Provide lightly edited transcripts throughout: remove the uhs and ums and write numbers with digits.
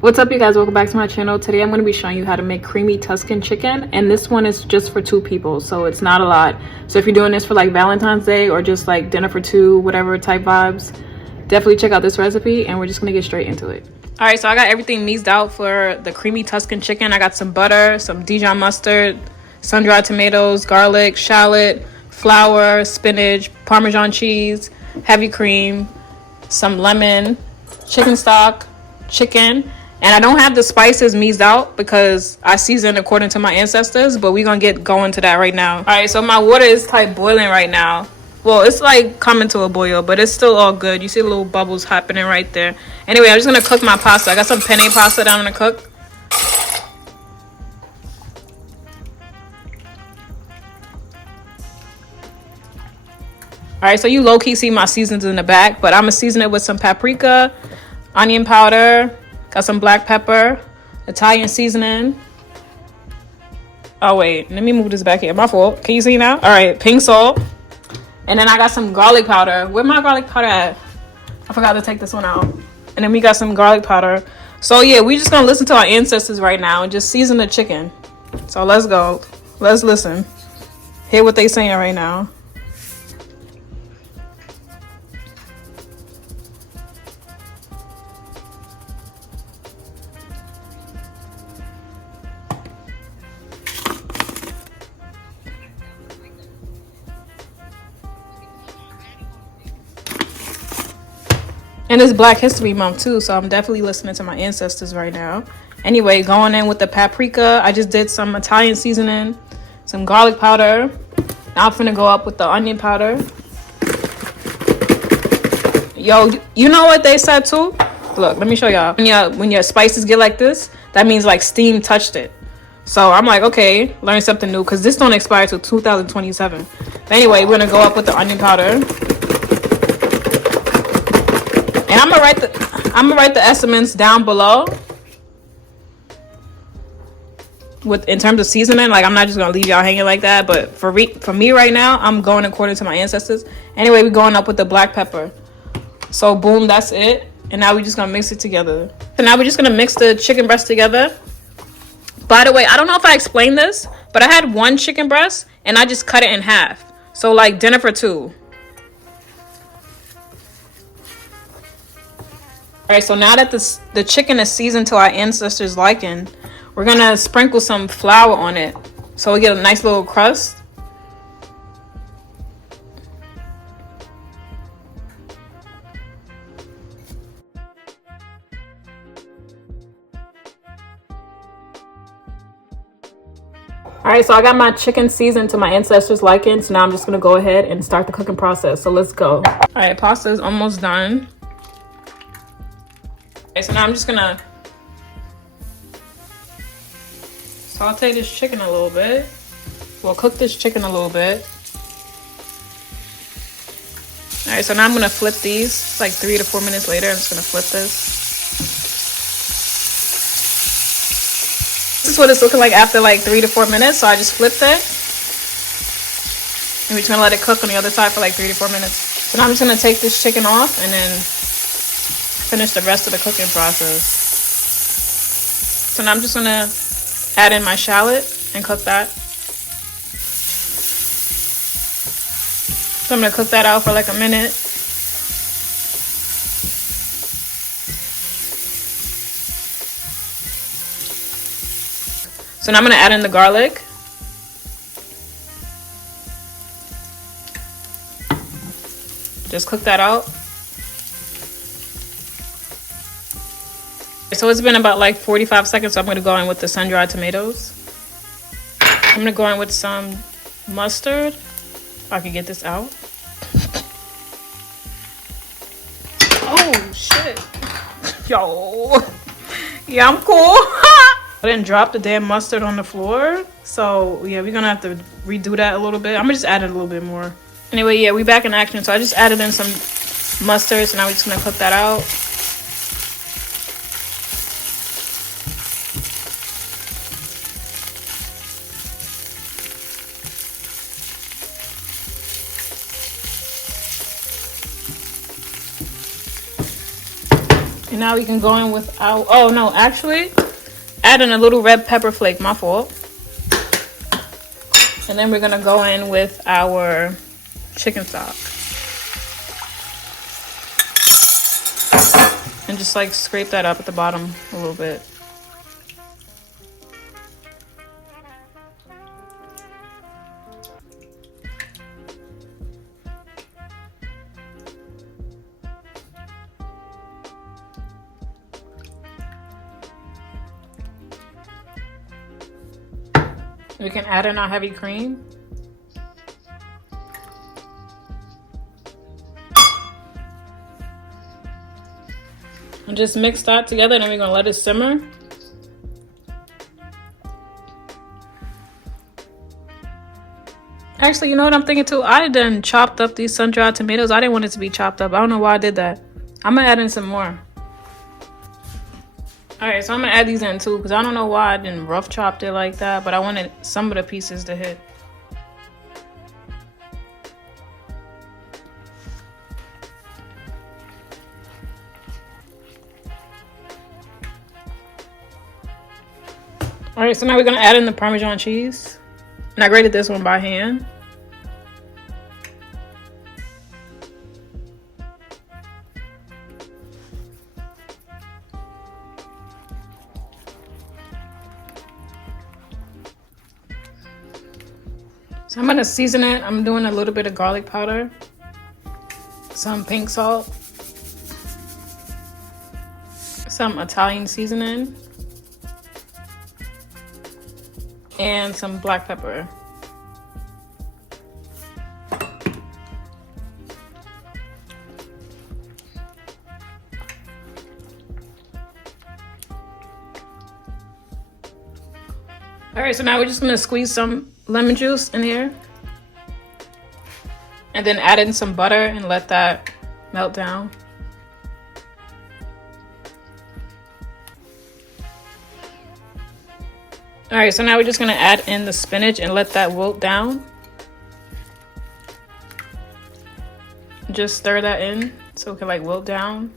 What's up, you guys? Welcome back to my channel. Today I'm going to be showing you how to make creamy Tuscan chicken, and this one is just for 2 people, so it's not a lot. So if you're doing this for like Valentine's Day or just like dinner for 2, whatever type vibes, definitely check out this recipe, and we're just going to get straight into it. All right, so I got everything mixed out for the creamy Tuscan chicken. I got some butter, some Dijon mustard, sun-dried tomatoes, garlic, shallot, flour, spinach, Parmesan cheese, heavy cream, some lemon, chicken stock, chicken. And I don't have the spices mixed out because I seasoned according to my ancestors, but we're gonna get going to that right now. All right, so my water is like boiling right now. Well, it's like coming to a boil, but it's still all good. You see the little bubbles happening right there. Anyway, I'm just gonna cook my pasta. I got some penne pasta that I'm gonna cook. All right, so you low-key see my seasonings in the back, but I'm gonna season it with some paprika, onion powder, got some black pepper, Italian seasoning. Oh wait, let me move this back here. My fault. Can you see now? All right, pink salt. And then I got some garlic powder. Where my garlic powder at? I forgot to take this one out. And then we got some garlic powder. So yeah, we just gonna listen to our ancestors right now and just season the chicken. So let's go. Let's listen. Hear what they saying right now. And it's Black History Month too, so I'm definitely listening to my ancestors right now. Anyway, going in with the paprika. I just did some Italian seasoning, some garlic powder. Now I'm finna go up with the onion powder. Yo, you know what they said too? Look, let me show y'all. When your spices get like this, that means like steam touched it. So I'm like, okay, learn something new, because this don't expire till 2027. But anyway, we're gonna go up with the onion powder. And I'm gonna write the estimates down below in terms of seasoning. Like, I'm not just gonna leave y'all hanging like that, but for me right now, I'm going according to my ancestors. Anyway, we're going up with the black pepper. So boom, that's it. And now we're just gonna mix it together. So now we're just gonna mix the chicken breast together. By the way, I don't know if I explained this, but I had 1 chicken breast and I just cut it in half. So like dinner for 2. All right, so now that the chicken is seasoned to our ancestors' liking, we're gonna sprinkle some flour on it so we get a nice little crust. All right, so I got my chicken seasoned to my ancestors' liking, so now I'm just gonna go ahead and start the cooking process. So let's go. All right, pasta is almost done. Okay, so now I'm just gonna saute this chicken a little bit. Well, cook this chicken a little bit. All right, so now I'm gonna flip these. It's like 3 to 4 minutes later. I'm just gonna flip this. This is what it's looking like after like 3 to 4 minutes. So I just flipped it. And we're just gonna let it cook on the other side for like 3 to 4 minutes. So now I'm just gonna take this chicken off and then finish the rest of the cooking process. So now I'm just gonna add in my shallot and cook that. So I'm gonna cook that out for like a minute. So now I'm gonna add in the garlic. Just cook that out. So it's been about like 45 seconds, so I'm gonna go in with the sun-dried tomatoes. I'm gonna go in with some mustard. If I can get this out. Oh shit. Yo. Yeah, I'm cool. I didn't drop the damn mustard on the floor. So yeah, we're gonna have to redo that a little bit. I'm gonna just add it a little bit more. Anyway, yeah, we back in action. So I just added in some mustard, so now we're just gonna cook that out. Now we can go in with our, oh no, actually add in a little red pepper flake, my fault. And then we're gonna go in with our chicken stock. And just like scrape that up at the bottom a little bit. We can add in our heavy cream. And just mix that together, and then we're gonna let it simmer. Actually, you know what I'm thinking too? I done chopped up these sun-dried tomatoes. I didn't want it to be chopped up. I don't know why I did that. I'm gonna add in some more. Alright, so I'm gonna add these in too, because I don't know why I didn't rough chopped it like that, but I wanted some of the pieces to hit. Alright, so now we're gonna add in the Parmesan cheese. And I grated this one by hand. So I'm gonna season it. I'm doing a little bit of garlic powder, some pink salt, some Italian seasoning, and some black pepper. All right, so now we're just gonna squeeze some lemon juice in here and then add in some butter and let that melt down. All right, so now we're just gonna add in the spinach and let that wilt down. Just stir that in so it can like wilt down.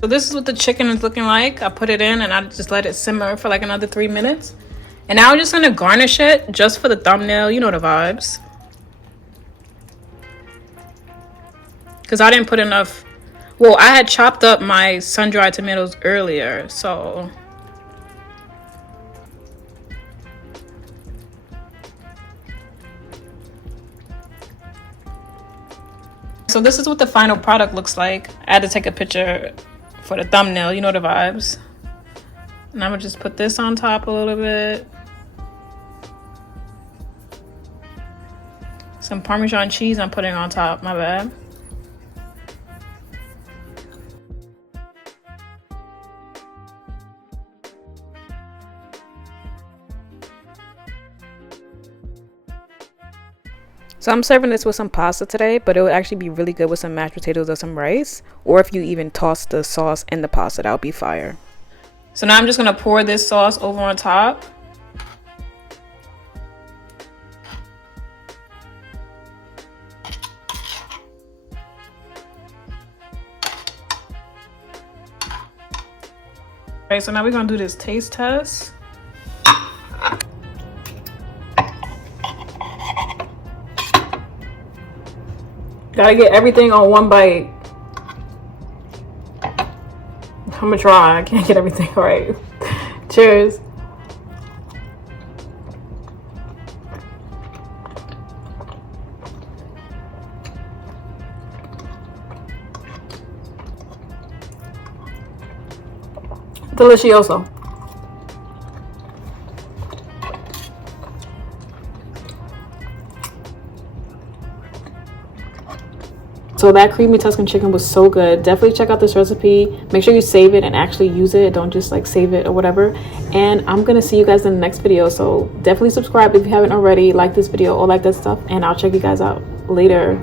So this is what the chicken is looking like. I put it in and I just let it simmer for like another 3 minutes. And now I'm just gonna garnish it just for the thumbnail, you know the vibes. Because I didn't put enough, well, I had chopped up my sun-dried tomatoes earlier, so. So this is what the final product looks like. I had to take a picture for the thumbnail, you know the vibes. And I'm gonna just put this on top a little bit. Some Parmesan cheese I'm putting on top, my bad. So I'm serving this with some pasta today, but it would actually be really good with some mashed potatoes or some rice. Or if you even toss the sauce in the pasta, that would be fire. So now I'm just gonna pour this sauce over on top. Okay, so now we're gonna do this taste test. Gotta get everything on one bite. I'm gonna try. I can't get everything right. Cheers. Delicioso. So that creamy Tuscan chicken was so good. Definitely check out this recipe. Make sure you save it and actually use it. Don't just like save it or whatever. And I'm gonna see you guys in the next video. So definitely subscribe if you haven't already. Like this video, all that good stuff. And I'll check you guys out later.